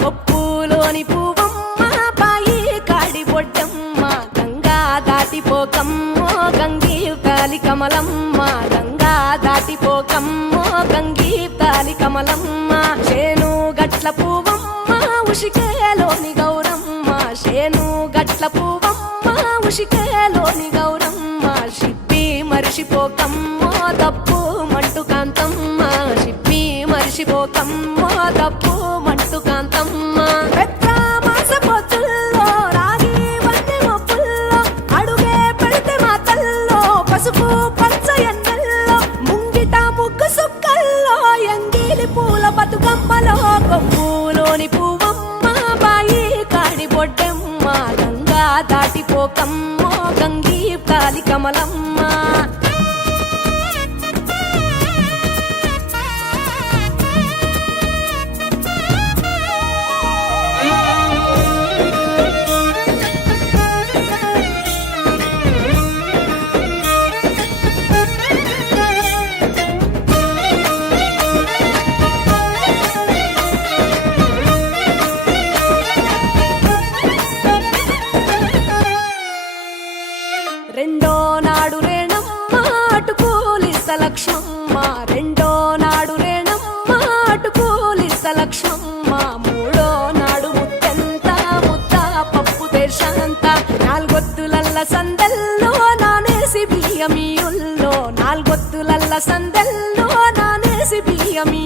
కొప్పులోని పువ్వమ్మ బాయి కాడి బొడ్డమ్మ గంగా దాటిపోకమ్మో గంగీ తాలి కమలమ్మ గంగా దాటిపోకమ్మో గంగీ తాలి కమలమ్మ చేను గట్ల పువ్వమ్మ ఉషికేలోని గౌరమ్మ చేను గట్ల పువ్వమ్మ ఉషికేలోని గౌరమ్మ షిప్పి మరిషిపోకమ్మో తప్పు మంటు కాంతమ్మ షిప్పి మరిషిపోకమ్మో తప్పు మంటు కాంతమ్మ పెద్ద మాస పొత్తుల్లో రాగి వన్నె మొప్పుల్లో అడుగే పెడితే మా తల్లో పసుపు పచ్చ ఎన్నెల్లో ముంగిట ముగ్గు సుక్కల్లో ఎంగిలి పూల బతుకమ్మలో కొమ్ములోని పువ్వమ్మ బాయి కాడి బొడ్డెమ్మ గంగా దాటిపోకమ్మో గంగీ తాలి కమలమ్మ రెండో నాడు రేణమ్మ అటుకూలిస్త లక్ష్మమ్మ రెండో నాడు రేణమ్మ అటుకూలిస్త లక్ష్మమ్మ మూడో నాడు ముత్తెంత ముద్ద పప్పు దేశంత నాలుగొత్తులల్ల సందెల్లో నానేసి బియ్యమియుల్లో నాలుగొత్తులల్ల సందెల్లో నానేసి బియ్యమి